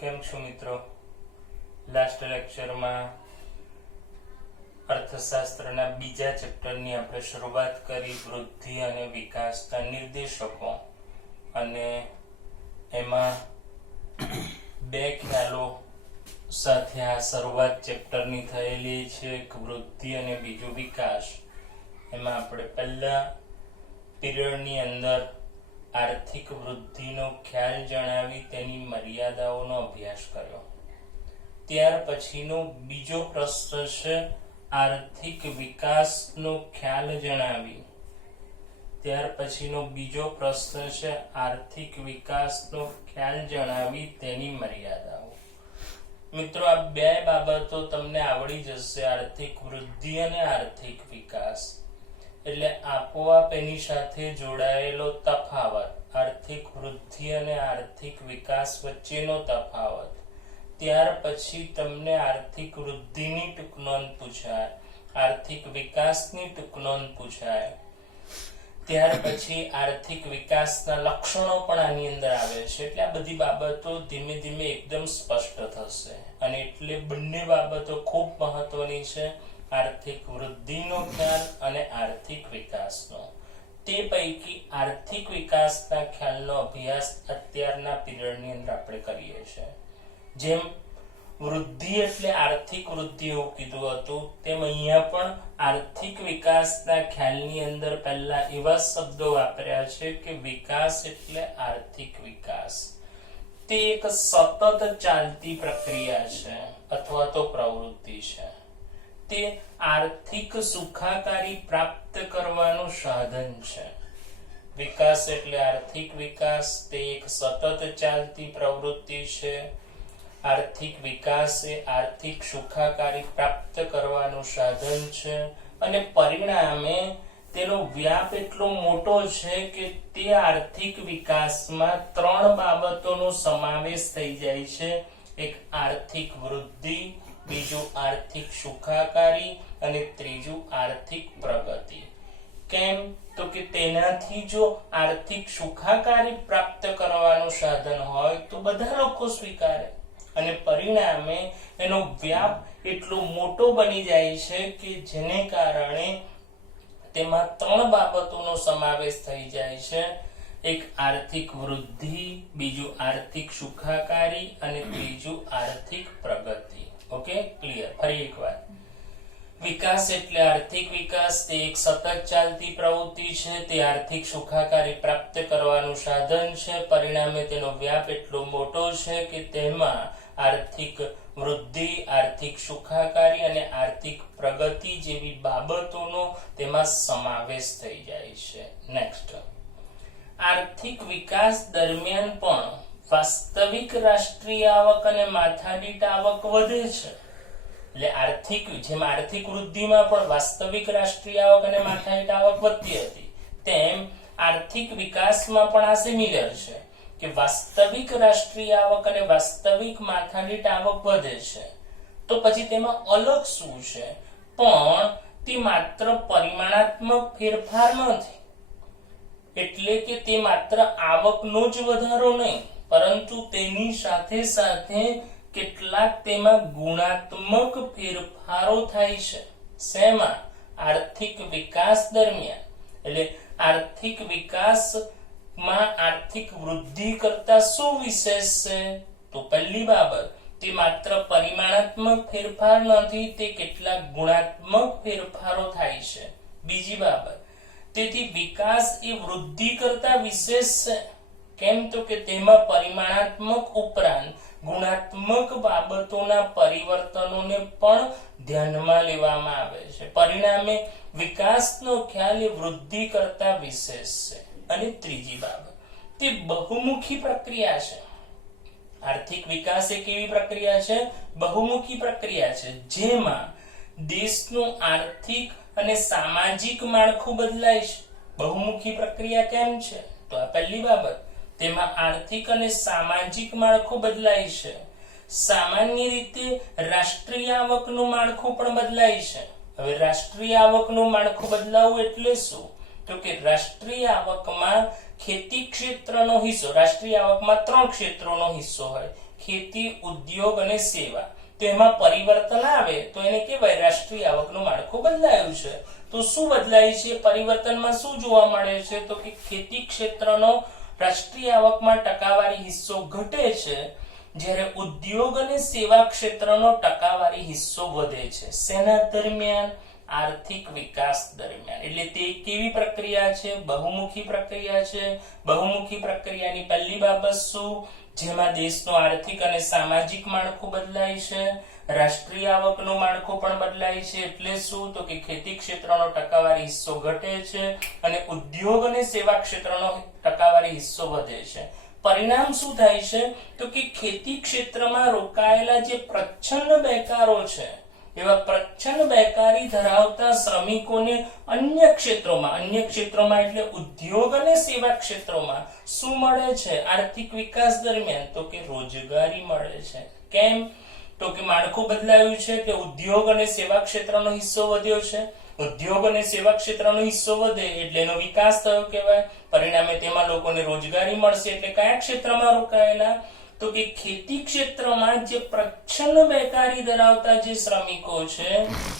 કેમ છો મિત્રો? લાસ્ટ લેક્ચરમાં અર્થશાસ્ત્રના બીજા ચેપ્ટરની આપણે શરૂઆત કરી, વૃદ્ધિ અને વિકાસના નિર્દેશકો, અને એમાં બે ખ્યાલો સાથે આ શરૂઆત ચેપ્ટરની થયેલી છે, એક વૃદ્ધિ અને બીજું વિકાસ. એમાં આપણે પહેલા પીરિયડની અંદર આર્થિક વૃદ્ધિનો ખ્યાલ જણાવી તેની મર્યાદાઓનો અભ્યાસ કર્યો. ત્યાર પછીનો બીજો પ્રશ્ન છે આર્થિક વિકાસનો ખ્યાલ જણાવી. ત્યાર પછીનો બીજો પ્રશ્ન છે આર્થિક વિકાસનો ખ્યાલ જણાવી તેની મર્યાદાઓ. મિત્રો, આ બે બાબતો તમને આવડી જશે, આર્થિક વૃદ્ધિ અને આર્થિક વિકાસ. એટલે આપોઆપ એની સાથે જોડાયેલો તફાવત, આર્થિક વૃદ્ધિ અને આર્થિક વિકાસ વચ્ચેનો તફાવત. ત્યાર પછી તમને આર્થિક વૃદ્ધિની ટૂંક નોંધ પૂછાય, આર્થિક વિકાસની ટૂંક નોંધ પૂછાય. ત્યાર પછી આર્થિક વિકાસના લક્ષણો પણ આની અંદર આવે છે. એટલે આ બધી બાબતો ધીમે ધીમે એકદમ સ્પષ્ટ થશે, અને એટલે બંને બાબતો ખૂબ મહત્વની છે, આર્થિક વૃદ્ધિનો ખ્યાલ અને આર્થિક વિકાસનો. તે પૈકી આર્થિક વિકાસના ખ્યાલનો અભ્યાસ અત્યારના પીરિયડની અંદર આપણે કરીએ છીએ. જેમ વૃદ્ધિ એટલે આર્થિક વૃદ્ધિ એવું કીધું હતું, તેમ અહીંયા પણ આર્થિક વિકાસના ખ્યાલની અંદર પહેલા એવા શબ્દો વાપર્યા છે કે વિકાસ એટલે આર્થિક વિકાસ. તે એક સતત ચાલતી પ્રક્રિયા છે અથવા તો પ્રવૃત્તિ છે. તે આર્થિક સુખાકારી પ્રાપ્ત કરવાનું સાધન છે. વિકાસ એટલે આર્થિક વિકાસ, તે એક સતત ચાલતી પ્રવૃત્તિ છે. આર્થિક વિકાસ એ આર્થિક સુખાકારી પ્રાપ્ત કરવાનું સાધન છે, અને પરિણામે તેનો વ્યાપ એટલો મોટો છે કે તે આર્થિક વિકાસમાં ત્રણ બાબતોનો સમાવેશ થઈ જાય છે. એક આર્થિક વૃદ્ધિ, બીજું આર્થિક સુખાકારી અને ત્રીજું આર્થિક પ્રગતિ. કેમ? તો કે તેનાથી જો આર્થિક સુખાકારી પ્રાપ્ત કરવાનું સાધન હોય તો બધા લોકો સ્વીકારે, અને પરિણામે એનો વ્યાપ એટલો મોટો બની જાય છે કે જેને કારણે તેમાં ત્રણ બાબતોનો સમાવેશ થઈ જાય છે. એક આર્થિક વૃદ્ધિ, બીજું આર્થિક સુખાકારી અને ત્રીજું આર્થિક પ્રગતિ. Okay, clear? ફરી એકવાર, વિકાસ એટલે આર્થિક વિકાસ, તે એક સતત ચાલતી પ્રવૃત્તિ છે. તે આર્થિક સુખાકારી પ્રાપ્ત કરવાનું સાધન છે. પરિણામે તેનો વ્યાપ એટલો મોટો છે કે તેમાં આર્થિક વૃદ્ધિ, આર્થિક સુખાકારી અને આર્થિક પ્રગતિ જેવી બાબતોનો તેમાં સમાવેશ થઈ જાય છે. નેક્સ્ટ, આર્થિક વિકાસ દરમિયાન પણ વાસ્તવિક રાષ્ટ્રીય આવક અને માથાદીઠ આવક વધે છે. એટલે જેમ આર્થિક વૃદ્ધિમાં પણ વાસ્તવિક રાષ્ટ્રીય આવક અને માથાદીઠ આવક વધતી હતી, તેમ આર્થિક વિકાસમાં પણ આ સિમિલર છે કે વાસ્તવિક રાષ્ટ્રીય આવક અને વાસ્તવિક માથાદીઠ આવક વધે છે. તો પછી તેમાં અલગ શું છે? પણ તે માત્ર પરિમાણાત્મક ફેરફાર નથી. એટલે કે તે માત્ર આવકનો જ વધારો નહીં, પરંતુ તેની સાથે સાથે કેટલાક તેમાં ગુણાત્મક ફેરફારો થાય છે. શેમાં? આર્થિક વિકાસ દરમિયાન. એટલે આર્થિક વિકાસમાં આર્થિક વૃદ્ધિ કરતા શું વિશેષ છે? તો પહેલી બાબત, તે માત્ર પરિમાણાત્મક ફેરફાર નથી, તે કેટલાક ગુણાત્મક ફેરફારો થાય છે. બીજી બાબત, તેથી વિકાસ એ વૃદ્ધિ કરતા વિશેષ છે. કેમ? તો કે તેમાં પરિમાણાત્મક ઉપરાંત ગુણાત્મક બાબતોના પરિવર્તનોને પણ ધ્યાનમાં લેવામાં આવે છે. પરિણામે વિકાસનો ખ્યાલ એ વૃદ્ધિ કરતા વિશેષ છે. અને ત્રીજી બાબત, તે બહુમુખી પ્રક્રિયા છે. આર્થિક વિકાસ એ કેવી પ્રક્રિયા છે? બહુમુખી પ્રક્રિયા છે, જેમાં દેશનું આર્થિક અને સામાજિક માળખું બદલાય છે. બહુમુખી પ્રક્રિયા કેમ છે? તો આ પહેલી બાબત, તેમાં આર્થિક અને સામાજિક માળખું બદલાય છે. સામાન્ય રીતે રાષ્ટ્રીય આવકનું માળખું પણ બદલાય છે. હવે રાષ્ટ્રીય આવકનું માળખું બદલાવું એટલે શું? તો કે રાષ્ટ્રીય આવકમાં ખેતી ક્ષેત્રનો હિસ્સો, રાષ્ટ્રીય આવકમાં 3 ક્ષેત્રોનો હિસ્સો હોય, ખેતી, ઉદ્યોગ અને સેવા. તો એમાં પરિવર્તન આવે તો એને કહેવાય રાષ્ટ્રીય આવકનું માળખું બદલાયું છે. તો શું બદલાય છે? પરિવર્તનમાં શું જોવા મળે છે? તો કે ખેતી ક્ષેત્રનો રાષ્ટ્રીય આવકમાં ટકાવારી હિસ્સો ઘટે છે, જ્યારે ઉદ્યોગ અને સેવા ક્ષેત્રનો ટકાવારી હિસ્સો વધે છે. શેના દરમિયાન? આર્થિક વિકાસ દરમિયાન. એટલે તે કેવી પ્રક્રિયા છે? બહુમુખી પ્રક્રિયા છે. બહુમુખી પ્રક્રિયાની પહેલી બાબત શું? જેમાં દેશનું આર્થિક અને સામાજિક માળખું બદલાય છે, રાષ્ટ્રીય આવકનું માળખું પણ બદલાય છે. એટલે શું? તો કે ખેતી ક્ષેત્રનો ટકાવારી હિસ્સો ઘટે છે અને ઉદ્યોગ અને સેવા ક્ષેત્રનો ટકાવારી હિસ્સો વધે છે. પરિણામ શું થાય છે? તો કે ખેતી ક્ષેત્રમાં રોકાયેલા જે પ્રચ્છન્ન બેકારો છે, એવા પ્રચ્છન્ન બેકારી ધરાવતા શ્રમિકોને અન્ય ક્ષેત્રોમાં એટલે ઉદ્યોગ અને સેવા ક્ષેત્રોમાં શું મળે છે આર્થિક વિકાસ દરમિયાન? તો કે રોજગારી મળે છે. કેમ? તો કે માળખું બદલાયું છે કે ઉદ્યોગ અને સેવા ક્ષેત્રનો હિસ્સો વધ્યો છે. ઉદ્યોગ અને સેવા ક્ષેત્રનો હિસ્સો વધે એટલે એનો વિકાસ થયો કહેવાય. પરિણામે તેમાં લોકોને રોજગારી મળશે. એટલે કયા ક્ષેત્રમાં રોકાયેલા? તો કે ખેતી ક્ષેત્રમાં જે પ્રચ્છન્ન બેકારી ધરાવતા જે શ્રમિકો છે,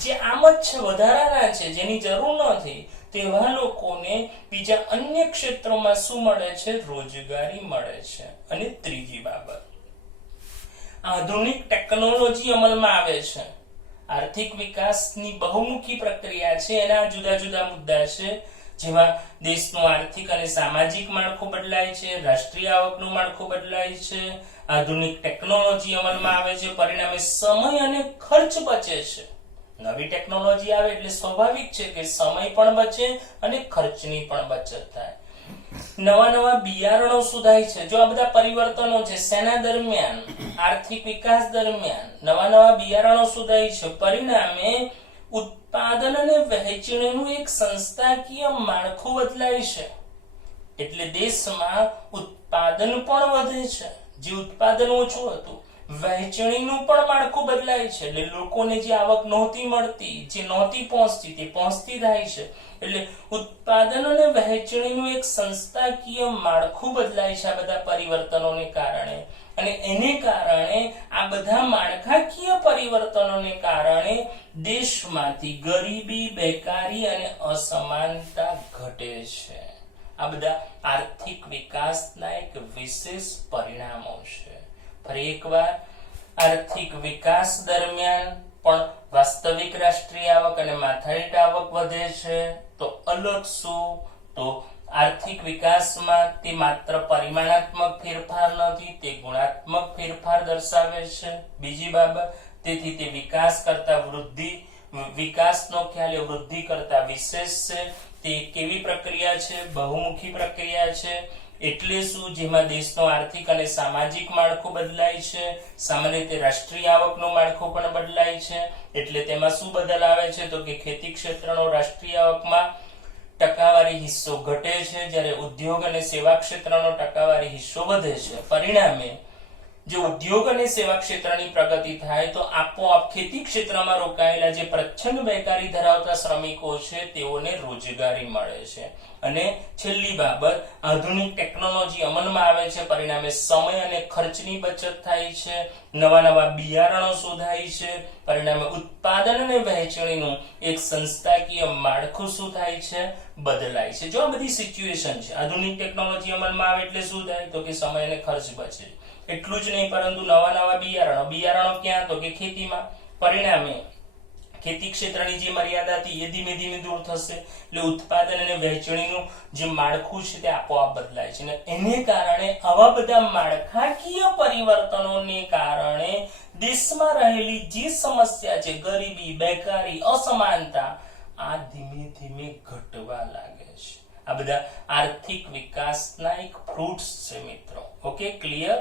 જે આમ જ છે, વધારાના છે, જેની જરૂર નથી, તેવા લોકોને બીજા અન્ય ક્ષેત્રોમાં શું મળે છે? રોજગારી મળે છે. અને ત્રીજી બાબત, આધુનિક ટેકનોલોજી અમલમાં આવે છે. આર્થિક વિકાસની બહુમુખી પ્રક્રિયા છે, એના જુદા જુદા મુદ્દા છે, જેમાં દેશનું આર્થિક અને સામાજિક માળખું બદલાય છે, રાષ્ટ્રીય આવકનું માળખું બદલાય છે, આધુનિક ટેકનોલોજી અમલમાં આવે છે, પરિણામે સમય અને ખર્ચ બચે છે. નવી ટેકનોલોજી આવે એટલે સ્વાભાવિક છે કે સમય પણ બચે અને ખર્ચની પણ બચત થાય. નવા બિયારણો શોધાય છે. જો આ બધા પરિવર્તનો છે, સેના દરમિયાન? આર્થિક વિકાસ દરમિયાન નવા બિયારણો શોધાય છે. પરિણામે ઉત્પાદન અને વહેંચણીનું એક સંસ્થાકીય માળખું બદલાય છે. એટલે દેશમાં ઉત્પાદન પણ વધે છે. જે ઉત્પાદન ઓછું હતું, વહેંચણીનું પણ માળખું બદલાય છે. એટલે લોકોને જે આવક નહોતી મળતી, જે નહોતી પહોંચતી, તે પહોંચતી થાય છે. એટલે ઉત્પાદન અને વહેંચણીનું એક સંસ્થાકીય માળખું બદલાય છે આ બધા પરિવર્તનોને કારણે. અને એને કારણે, આ બધા માળખાકીય પરિવર્તનોને કારણે દેશમાંથી ગરીબી, બેકારી અને અસમાનતા ઘટે છે. આ બધા આર્થિક વિકાસના એક વિશેષ પરિણામો છે. ફરી એકવાર, આર્થિક વિકાસ દરમિયાન પણ વાસ્તવિક રાષ્ટ્રીય આવક અને માથાદીઠ આવક વધે છે. તો અલગ શું? તો આર્થિક વિકાસમાં તે માત્ર પરિમાણાત્મક ફેરફાર નથી, તે ગુણાત્મક ફેરફાર દર્શાવે છે. બીજી બાબત, તેથી તે વિકાસ કરતા વૃદ્ધિ, વિકાસનો ખ્યાલ એ વૃદ્ધિ કરતા વિશેષ છે. તે કેવી પ્રક્રિયા છે? બહુમુખી પ્રક્રિયા છે. એટલે શું? જેમાં દેશનો આર્થિક અને સામાજિક માળખું બદલાય છે. સામાન્ય રીતે રાષ્ટ્રીય આવકનું માળખું પણ બદલાય છે. એટલે તેમાં શું બદલ આવે છે? તો કે ખેતી ક્ષેત્રનો રાષ્ટ્રીય આવકમાં ટકાવારી હિસ્સો ઘટે છે, જ્યારે ઉદ્યોગ અને સેવા ક્ષેત્રનો ટકાવારી હિસ્સો વધે છે. પરિણામે જો ઉદ્યોગ અને સેવા ક્ષેત્રની પ્રગતિ થાય તો આપોઆપ ખેતી ક્ષેત્રમાં રોકાયેલા જે પ્રચ્છન્ન બેકારી ધરાવતા શ્રમિકો છે, તેઓને રોજગારી મળે છે. અને છેલ્લી બાબત, આધુનિક ટેકનોલોજી અમલમાં આવે છે. પરિણામે સમય અને ખર્ચની બચત થાય છે. નવા બિયારણો શોધાય છે. પરિણામે ઉત્પાદન અને વહેંચણીનું એક સંસ્થાકીય માળખું શું થાય છે? બદલાય છે. જો આ બધી સિચ્યુએશન છે, આધુનિક ટેકનોલોજી અમલમાં આવે એટલે શું થાય? તો કે સમય અને ખર્ચ બચે. એટલું જ નહીં, પરંતુ નવા બિયારણો ક્યાં? તો કે ખેતીમાં. પરિણામે ખેતી ક્ષેત્રની જે મર્યાદા હતી એ ધીમે ધીમે દૂર થશે. એટલે ઉત્પાદન અને વહેંચણીનું જે માળખું છે તે આપોઆપ બદલાય છે. અને એને કારણે આવા બધા માળખાકીય પરિવર્તનોને કારણે દેશમાં રહેલી જે સમસ્યા છે, ગરીબી, બેકારી, અસમાનતા, આ ધીમે ધીમે ઘટવા લાગે છે. આ બધા આર્થિક વિકાસના એક ફ્રૂટ્સ છે મિત્રો. Okay, clear?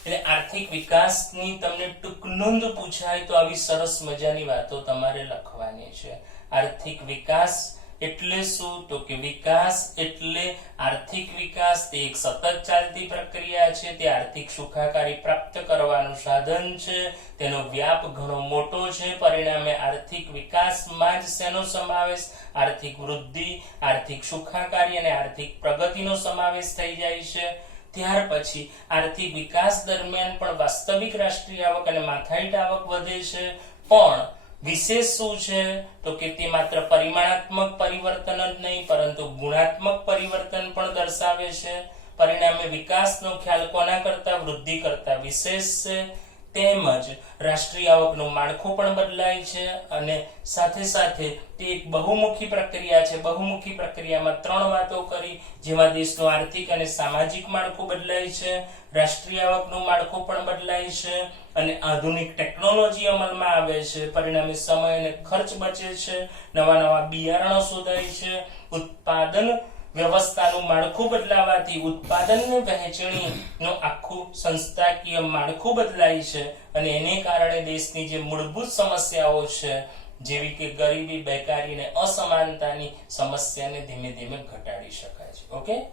એટલે આર્થિક વિકાસની તમને ટૂંક નોંધ પૂછાય તો આવી સરસ મજાની વાતો તમારે લખવાની છે. આર્થિક વિકાસ એટલે શું? તો કે વિકાસ એટલે આર્થિક વિકાસ તે એક સતત ચાલતી પ્રક્રિયા છે, તે આર્થિક સુખાકારી પ્રાપ્ત કરવાનું સાધન છે, તેનો વ્યાપ ઘણો મોટો છે, પરિણામે આર્થિક વિકાસમાં જ શેનો સમાવેશ? આર્થિક વૃદ્ધિ, આર્થિક સુખાકારી અને આર્થિક પ્રગતિનો સમાવેશ થઈ જાય છે। ત્યાર પછી આર્થિક વિકાસ દરમિયાન પણ વાસ્તવિક રાષ્ટ્રીય આવક અને માથાદીઠ આવક વધે છે, પણ વિશેષ શું છે? તો કે તે માત્ર પરિમાણાત્મક પરિવર્તન જ નહીં પરંતુ ગુણાત્મક પરિવર્તન પણ દર્શાવે છે। પરિણામે વિકાસનો ખ્યાલ કોના કરતા? વૃદ્ધિ કરતા વિશેષ છે। તેમજ રાષ્ટ્રીય આવકનું માળખું પણ બદલાય છે અને સાથે સાથે તે એક બહુમુખી પ્રક્રિયા છે। બહુમુખી પ્રક્રિયામાં ત્રણ વાતો કરી, જેમાં દેશનું આર્થિક અને સામાજિક માળખું બદલાય છે, રાષ્ટ્રીય આવકનું માળખું પણ બદલાય છે અને આધુનિક ટેકનોલોજી અમલમાં આવે છે। પરિણામે સમય અને ખર્ચ બચે છે, નવા નવા બિયારણો શોધાય છે, ઉત્પાદન વ્યવસ્થાનું માળખું બદલાવાથી ઉત્પાદન અને વહેંચણીનું આખું સંસ્થાકીય માળખું બદલાય છે અને એને કારણે દેશની જે મૂળભૂત સમસ્યાઓ છે જેવી કે ગરીબી, બેકારી અને અસમાનતાની સમસ્યાને ધીમે ધીમે ઘટાડી શકાય છે। ઓકે,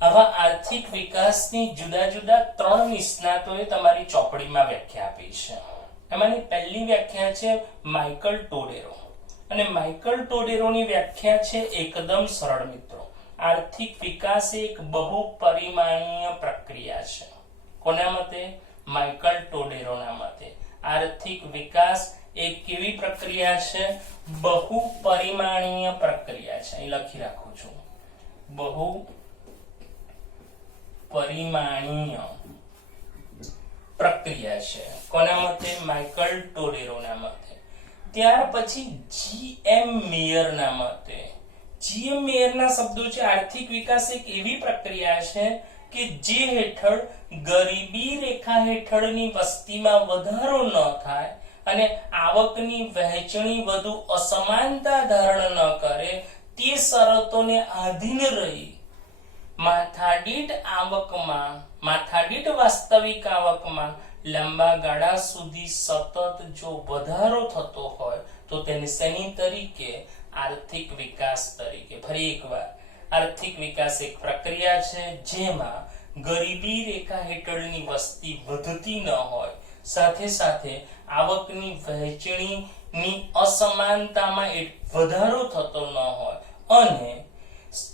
આવા આર્થિક વિકાસની જુદા જુદા ત્રણ નિષ્ણાતોએ તમારી ચોપડીમાં વ્યાખ્યા આપી છે। એમાંની પહેલી વ્યાખ્યા છે માઇકલ ટોડેરો અને માઇકલ ટોડેરોની વ્યાખ્યા છે એકદમ સરળ મિત્રો। આર્થિક વિકાસ એક બહુપરિમાણીય પ્રક્રિયા છે। કોના મતે? માઇકલ ટોડેરોના મતે આર્થિક વિકાસ એક કેવી પ્રક્રિયા છે? બહુપરિમાણીય પ્રક્રિયા છે। અહીં લખી રાખું છું, બહુપરિમાણીય પ્રક્રિયા છે। કોના મતે? માઇકલ ટોડેરોના મતે। ત્યાર પછી જીએમ મેયરના મતે, જીએમ મેયરના શબ્દો છે આર્થિક વિકાસ એક એવી પ્રક્રિયા છે કે જે હેઠળ ગરીબી રેખા હેઠળની વસ્તીમાં વધારો ન થાય અને આવકની વહેંચણી વધુ અસમાનતા ધારણ ન કરે તે શરતોને આધીન રહી માથાદીઠ વાસ્તવિક આવકમાં લાંબા ગાળા સુધી સતત જો વધારો થતો હોય તો તેને શેની તરીકે? આર્થિક વિકાસ તરીકે। ફરી એકવાર, આર્થિક વિકાસ એક પ્રક્રિયા છે જેમાં ગરીબી રેખા હેઠળની વસ્તી વધતી ન હોય, સાથે સાથે આવકની વહેંચણીની અસમાનતામાં વધારો થતો ન હોય અને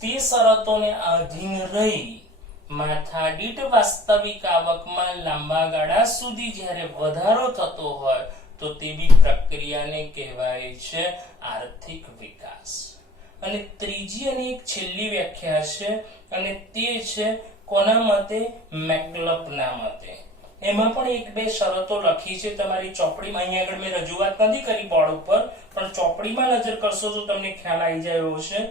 તે શરતોને આધીન રહી માથાદીઠ વાસ્તવિક આવકમાં લાંબા ગાળા સુધી જ્યારે વધારો થતો હોય તો તેવી પ્રક્રિયાને કહેવાય છે આર્થિક વિકાસ। અને ત્રીજી અને એક છેલ્લી વ્યાખ્યા છે અને તે છે કોના મતે? મેકલપના મતે। એમાં પણ એક બે શરતો લખી છે તમારી ચોપડીમાં, અહીંયા આગળ મેં રજૂઆત નથી કરી બોર્ડ ઉપર, પણ ચોપડીમાં નજર કરશો તો તમને ખ્યાલ આવી જાય એવો છે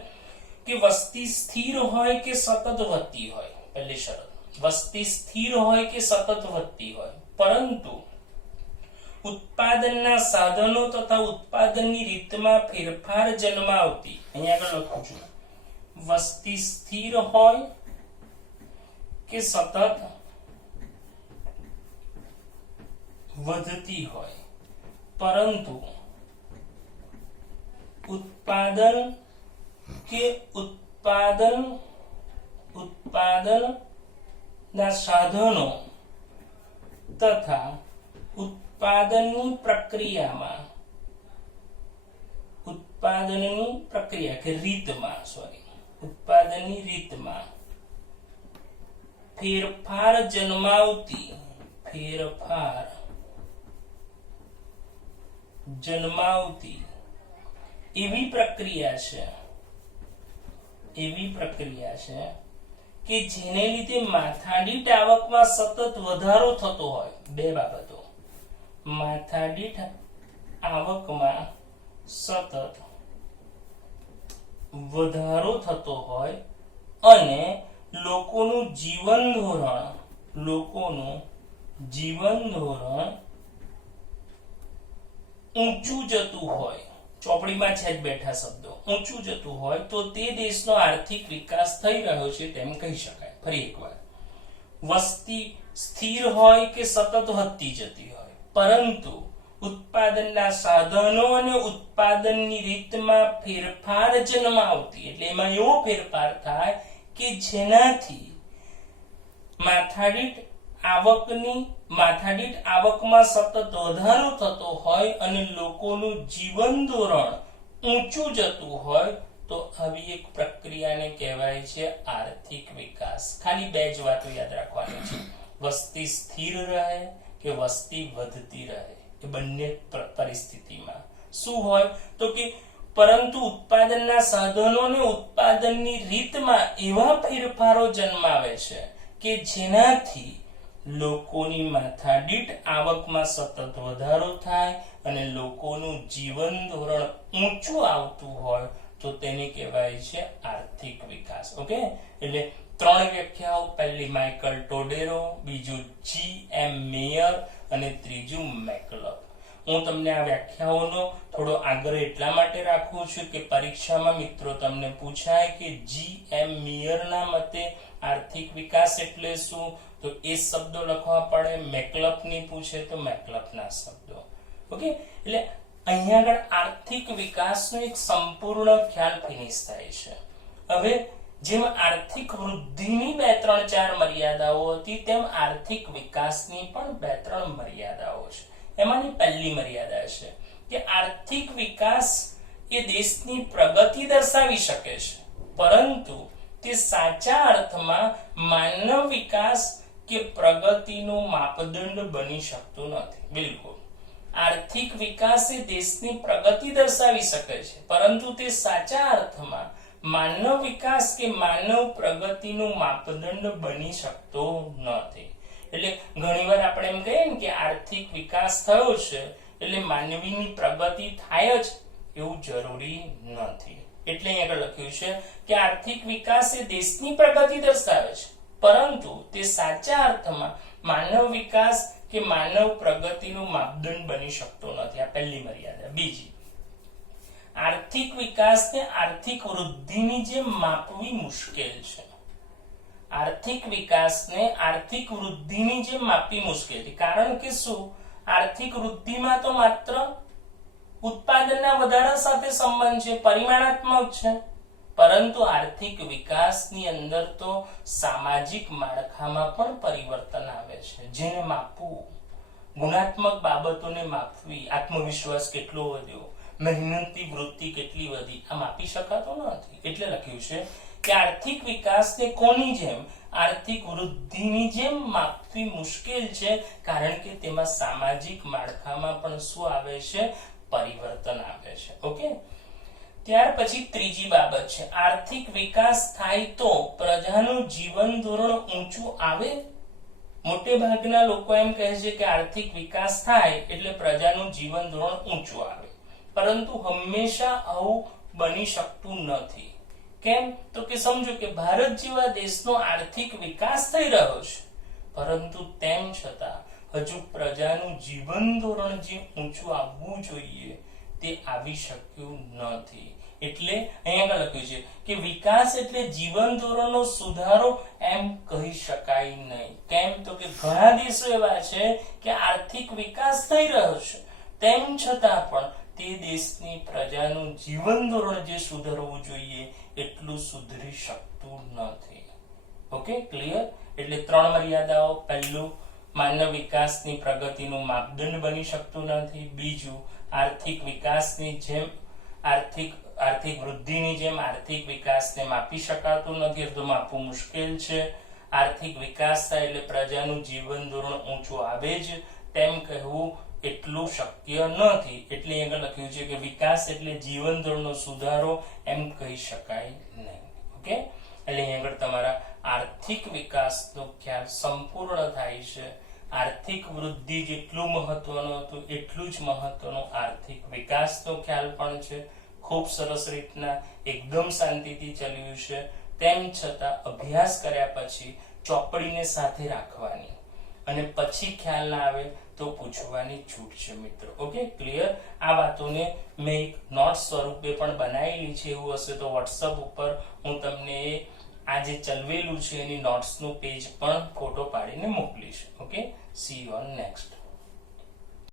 કે વસ્તી સ્થિર હોય કે સતત વધતી હોય। પહેલી શરત, વસ્તી સ્થિર હોય કે સતત વધતી હોય, પરંતુ ઉત્પાદનના સાધનો તથા ઉત્પાદનની રીતમાં ફેરફાર જન્માવતી, અહીંયા આગળ લખું છું, વસ્તી સ્થિર હોય કે સતત વધતી હોય, પરંતુ ઉત્પાદનના સાધનો તથા ઉત્પાદનની રીતમાં ફેરફાર જન્માવતી એવી પ્રક્રિયા છે કે જેને લીધે માથાદીઠ આવકમાં સતત વધારો થતો હોય। બે બાબતો, માથાદીઠ આવકમાં સતત વધારો થતો હોય અને લોકોનું જીવન ધોરણ ઊંચું જતું હોય, ચોપડીમાં છે જ બેઠા શબ્દો, ઊંચું જતું હોય તો તે દેશનો આર્થિક વિકાસ થઈ રહ્યો છે તેમ કહી શકાય। ફરી એકવાર, વસ્તી સ્થિર હોય કે સતત વધતી જતી હોય પરંતુ ઉત્પાદનના સાધનો અને ઉત્પાદનની રીતમાં ફેરફાર જન્માવતી, એટલે એમાં એવો ફેરફાર થાય કે જેનાથી માથાદીઠ આવકમાં સતત વધારો થતો હોય અને લોકોનું જીવન ધોરણ ઊંચું જતું હોય તો આવી એક પ્રક્રિયાને કહેવાય છે આર્થિક વિકાસ. ખાલી બે જ વાતો યાદ રાખવાની છે, વસ્તી સ્થિર રહે કે વસ્તી વધતી રહે. એ બંને પરિસ્થિતિમાં શું હોય તો કે પરંતુ ઉત્પાદનના સાધનો અને ઉત્પાદનની રીતમાં એવા ફેરફારો જન્માવે છે કે જેનાથી લોકોની માથાદીઠ આવકમાં સતત વધારો થાય અને લોકોનું જીવન ધોરણ ઊંચું આવતું હોય તો તેને કહેવાય છે આર્થિક વિકાસ. ઓકે, એટલે ત્રણ વ્યાખ્યાઓ, પહેલી માઇકલ ટોડેરો, બીજું G.M. મેયર અને ત્રીજું મેકલપ. હું તમને આ વ્યાખ્યાઓનો થોડો આગ્રહ એટલા માટે રાખું છું કે પરીક્ષામાં મિત્રો તમને પૂછાય કે G.M. મેયરના મતે આર્થિક વિકાસ એટલે શું, તો એ શબ્દો લખવા પડે. મેકલપની પૂછે તો મેકલપના શબ્દો. ઓકે, એટલે અહીંયા આગળ આર્થિક વિકાસનો એક સંપૂર્ણ ખ્યાલ ફિનિશ થાય છે. હવે જેમ આર્થિક વૃદ્ધિની 2, 3, 4 મર્યાદાઓ હતી તેમ આર્થિક વિકાસની પણ 2, 3 મર્યાદાઓ છે. એમાંની પહેલી મર્યાદા છે કે આર્થિક વિકાસ એ દેશની પ્રગતિ દર્શાવી શકે છે, પરંતુ તે સાચા અર્થમાં માનવ વિકાસ કે પ્રગતિનું માપદંડ બની શકતું નથી. બિલકુલ, આર્થિક વિકાસ એ દેશની પ્રગતિ દર્શાવી શકે છે, પરંતુ તે સાચા અર્થમાં માનવ વિકાસ કે માનવ પ્રગતિનું માપદંડ બની શકતો નથી. એટલે ઘણીવાર આપણે એમ કહીએ ને કે આર્થિક વિકાસ થયો છે એટલે માનવીની પ્રગતિ થાય જ એવું જરૂરી નથી. એટલે અહીં આગળ લખ્યું છે કે આર્થિક વિકાસ એ દેશની પ્રગતિ દર્શાવે છે, પરંતુ તે સાચા અર્થમાં માનવ વિકાસ કે માનવ પ્રગતિનું માપદંડ બની શકતો નથી. આ પહેલી મર્યાદા. બીજી, આર્થિક વિકાસને આર્થિક વૃદ્ધિની જેમ માપવી મુશ્કેલ છે. આર્થિક વિકાસને આર્થિક વૃદ્ધિની જેમ માપવી મુશ્કેલ છે, કારણ કે શું, આર્થિક વૃદ્ધિમાં તો માત્ર ઉત્પાદનના વધારા સાથે સંબંધ છે, પરિમાણાત્મક છે, પરંતુ આર્થિક વિકાસની અંદર તો સામાજિક માળખામાં પણ પરિવર્તન આવે છે, જેને માપવું, ગુણાત્મક બાબતોને માપવી, આત્મવિશ્વાસ કેટલો વધ્યો, મહેનતની વૃત્તિ કેટલી વધી, આ માપી શકાતો નથી. એટલે લખ્યું છે કે આર્થિક વિકાસને કોની જેમ, આર્થિક વૃદ્ધિની જેમ માપવી મુશ્કેલ છે, કારણ કે તેમાં સામાજિક માળખામાં પણ શું આવે છે, પરિવર્તન આવે છે. ઓકે, ત્યાર પછી ત્રીજી બાબત છે, આર્થિક વિકાસ થાય તો પ્રજાનું જીવન ધોરણ ઊંચું આવે. મોટે ભાગના લોકો એમ કહે છે કે આર્થિક વિકાસ થાય એટલે પ્રજાનું જીવન ધોરણ ઊંચું આવે, પરંતુ હંમેશા આવું બની શકતું નથી. કેમ, તો કે સમજો કે ભારત જેવા દેશનો આર્થિક વિકાસ થઈ રહ્યો છે, પરંતુ તેમ છતાં હજુ પ્રજાનું જીવન ધોરણ જે ઊંચું આવવું જોઈએ તે આવી શક્યું નથી. એટલે અહીંયા લખ્યું છે કે વિકાસ એટલે જીવન ધોરણનો સુધારો એમ કહી શકાય નહીં. કેમ, તો કે ઘણા દેશો એવા છે કે આર્થિક વિકાસ થઈ રહ્યો છે, તેમ છતાં પણ તે દેશની પ્રજાનું જીવન ધોરણ જે સુધરવું જોઈએ એટલું સુધરી શકતું નથી. Okay, clear? એટલે 3 મર્યાદાઓ. પહેલું, માનવ વિકાસની પ્રગતિનું માપદંડ બની શકતું નથી. બીજું, આર્થિક વિકાસની જેમ આર્થિક વૃદ્ધિની જેમ આર્થિક વિકાસને માપી શકાતું નથી, તો માપવું મુશ્કેલ છે. આર્થિક વિકાસ થાય એટલે પ્રજાનું જીવન ધોરણ ઊંચું આવે જ, તેમ કહેવું એટલું શક્ય નથી. એટલે અહીંયા લખ્યું છે કે વિકાસ એટલે જીવન ધોરણનો સુધારો એમ કહી શકાય નહીં. ઓકે, એટલે અહીંયા તમારા આર્થિક વિકાસનો ખ્યાલ સંપૂર્ણ થાય છે. આર્થિક વૃદ્ધિ જેટલું મહત્વનું હતું એટલું જ મહત્વનો આર્થિક વિકાસનો ખ્યાલ પણ છે. ખૂબ સરસ રીતના એકદમ શાંતિથી ચાલ્યું છે. તેમ છતાં અભ્યાસ કર્યા પછી ચોપડીને સાથે રાખવાની અને પછી ખ્યાલ ના આવે તો પૂછવાની છૂટ છે મિત્રો. Okay, clear? આ વાતોને મેં એક નોટ સ્વરૂપે પણ બનાવેલી છે. એવું હશે તો વોટ્સઅપ ઉપર હું તમને આ જે ચલવેલું છે એની નોટ્સનું પેજ પણ ફોટો પાડીને મોકલીશ. Okay, C you on next.